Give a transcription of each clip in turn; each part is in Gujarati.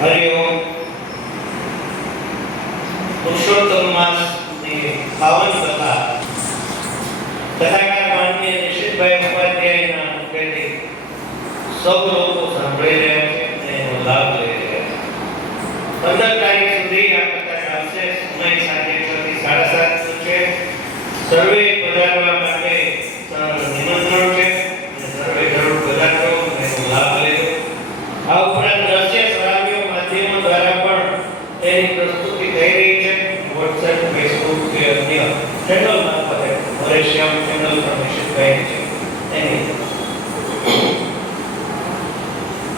હરિઓમ. પુરુષોત્તમ માસની પાવન કથા કથાકાર માનનીય નિશિતભાઈ ઉપાધ્યાયના મુખેથી સૌ લોકો સાંભળી રહ્યા છે અને એનો લાભ લઈ રહ્યા છે. 15 તારીખ સુધી આ કથા ચાલશે. સમય સાંજે 6 થી 7:30 છે. સર્વે પધારવા માટે નિમંત્રણ છે અને સર્વે જરૂર પધારજો અને એનો લાભ લેજો. આ ઉપરાંત દ્રશ્ય શ્રાવ્ય માધ્યમો દ્વારા પણ એની પ્રસ્તુતિ થઈ રહી છે. વોટ્સએપ, ફેસબુક કે અન્ય ચેનલ મારફતે મલેશિયમ ચેનલ પર નિશ્ચિતભાઈ છે એની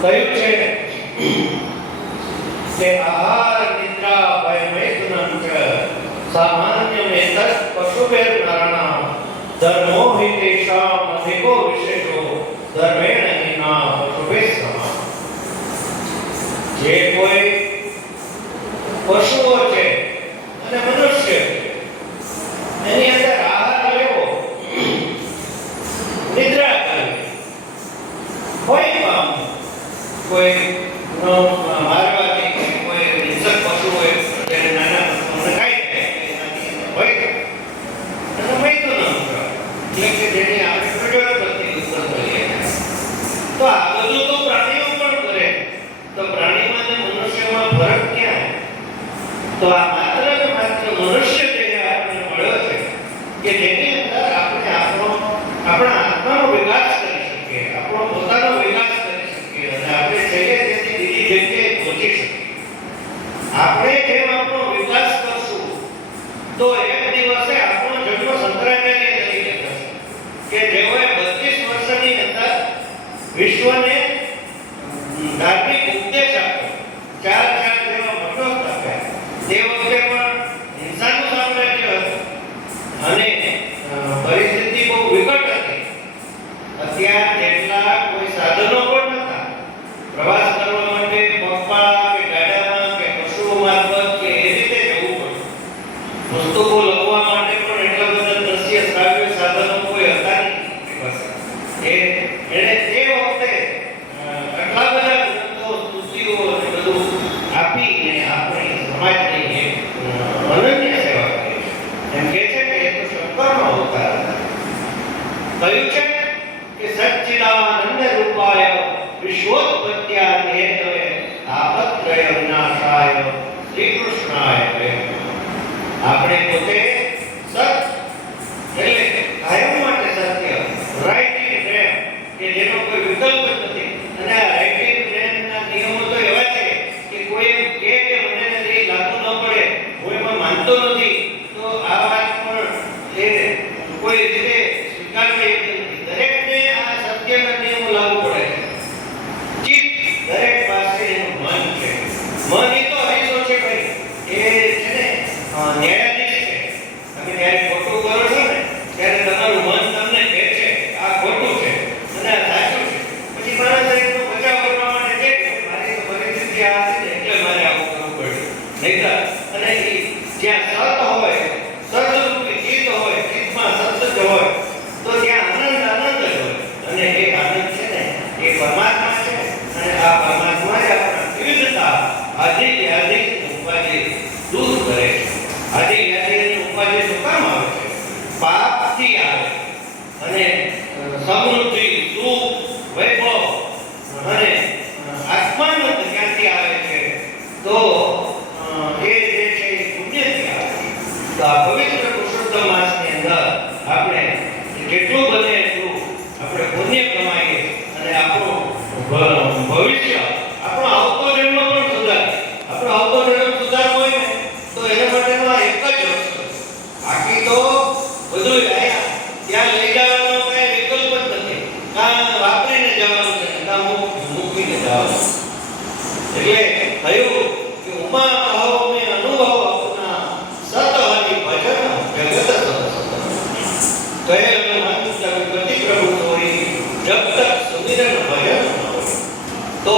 કહ્યું છે કે આહાર નિદ્રા ભય મૈથુનં ચ સામાન્ય મેતત પશુભેર નરાણામ ધર્મો હિ તેષામ અધિકો વિશેષો ધર્મેણ હિના પશુભે સમાન. જે કોઈ પશુઓ છે અને મનુષ્ય એની અંદર આહાર લેવો, નિદ્રા કરવી, કોઈ પામવું, કોઈ મારવાથી કોઈ હિંસક પશુ હોય તેને નાના પશુઓને ખાઈ જાય એનાથી ભય થાય. અને મૈથુન એટલે કે જેની આપણે પ્રજોત્પત્તિ ઉત્પન્ન કરીએ. તો આ બધું તો પ્રાણીઓ પણ કરે. તો પ્રાણીમાં અને મનુષ્યમાં ફરક ક્યાં? તો આ માત્ર ને માત્ર મનુષ્ય દેહ આપણને મળ્યો છે કે જેની અંદર આપણે આપણા આત્માનો વિકાસ કરી શકીએ, આપણો પોતાનો વિકાસ કરી શકીએ અને આપણે જઈએ તેથી બીજી જગ્યાએ પહોંચી શકીએ. આપણે જેમ આપણો વિકાસ કરશું તો એક દિવસે આપણો જન્મ શંકરાચાર્ય તરીકે થશે કે જેઓએ 32 વર્ષની અંદર વિશ્વને ધાર્મિક ઉપદેશ આપ્યો, 4 જેવા મઠો સ્થાપ્યા. તે વખતે પણ હિંસાનું સામ્રાજ્ય હતું અને પરિસ્થિતિ બહુ વિકટ હતી. અત્યારે જેટલા કોઈ સાધનો પણ નહોતા. પ્રવાસ કરવા માટે પગપાળા કે ગાડામાં કે પશુઓ મારફત કે એ રીતે જવું પડતું. પુસ્તકો લખવા માટે પણ એટલા બધા દ્રશ્ય શ્રાવ્ય સાધનો કોઈ હતા નહીં એણે તે વખતે આટલા બધા ગ્રંથો, સ્તુતિઓ અને બધું આપીને આપણી સમાજની એક અનન્ય સેવા કરી છે. એમ કહે છે કે એ તો શંકરનો અવતાર હતા. કહ્યું છે કે સચ્ચિદાનંદ રૂપાય વિશ્વોત્પત્ત્યા હેતવે તાપત્રય વિનાશાય શ્રી કૃષ્ણાય પ્રેમ. આપણે પોતે સત્ય એટલે કાયમ માટે સત્ય, રાઈટ ઇન પ્રેમ કે જેનો કોઈ વિકલ્પ નથી. અને આ રાઈટ ઇન પ્રેમના નિયમો તો એવા છે કે કોઈ એમ કહે કે મને એ લાગુ ન પડે, હું એમાં માનતો નથી, તો આ વાત પણ એ કોઈ રીતે સ્વીકારવી નથી. દરેકને આ સત્યના નિયમો લાગુ પડે છે. ચિત્ત દરેક પાસે એનું મન છે. મન એ તો હરીશો છે ભાઈ, એ છે ને ન્યાયાધીશ છે. તમે જ્યારે ખોટું કરો છો ને ત્યારે તમારું મન તમને કહે છે આ ખોટું છે અને આ સાચું છે. પછી મારા શરીરનો બચાવ કરવા માટે કહે છે મારી તો પરિસ્થિતિ આ છે એટલે મારે આવું કરવું પડ્યું. નહીતર અને જ્યાં સત હોય, સતરૂપી ચિત્ત હોય, ચિત્તમાં સત જ હોય તો ત્યાં આનંદ જ હોય. અને એ આનંદ છે ને એ પરમાત્મા છે અને આ પરમાત્મા જ આપણા વિવિધતા આદિ વ્યાધિ ઉપાધિ દૂર કરે છે. આદિ વ્યાધિ ઉપાધિ શું કામ આવે છે? પાપથી આવે. અને સમૃદ્ધિ, સુખ, વૈભવ અને આત્માનંદ ક્યાંથી આવે છે? તો એ જે છે એ પુણ્યથી આવે. તો આ પવિત્ર પુરુષોત્તમ માસની અંદર આપણે જેટલું બને એટલું આપણે પુણ્ય કમાઈએ અને આપણું ભવિષ્ય, આપણો આવતો જન્મ પણ સુધારે. આપણો આવતો જન્મ સુધારવો હોય ને તો એના માટેનો આ એક જ રસ્તો. બાકી તો બધું ત્યાં લઈ જવાનો કઈ વિકલ્પ જ નથી. કાં વાપરીને જવાનું છે, કાં મૂકીને જવાનું. એટલે થયું કે ઉમા ભાવ મેં અનુભવ આપના સતહરિ ભજન જગત કહે ગતિ પ્રભુ થોડી જબ તક સુમિરન ભજન. તો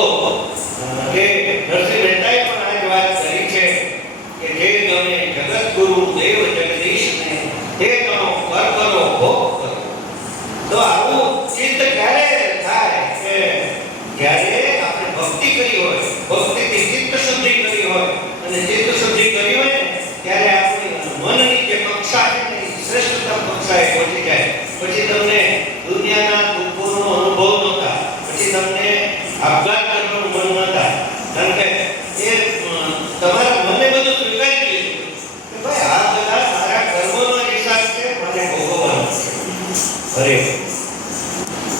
એ નરસિંહ મહેતાએ પણ આ જ વાત કરી છે કે જે ગમે જગત ગુરુ દેવ જગદીશને તે ગણો કર કરો ભોગ કરો. તો આવું ચિત્ત ક્યારે થાય કે જ્યારે આપણે ભક્તિ કરી હોય, ભક્તિથી ચિત્ત હોય અને ચિત્ત શુદ્ધિ કરી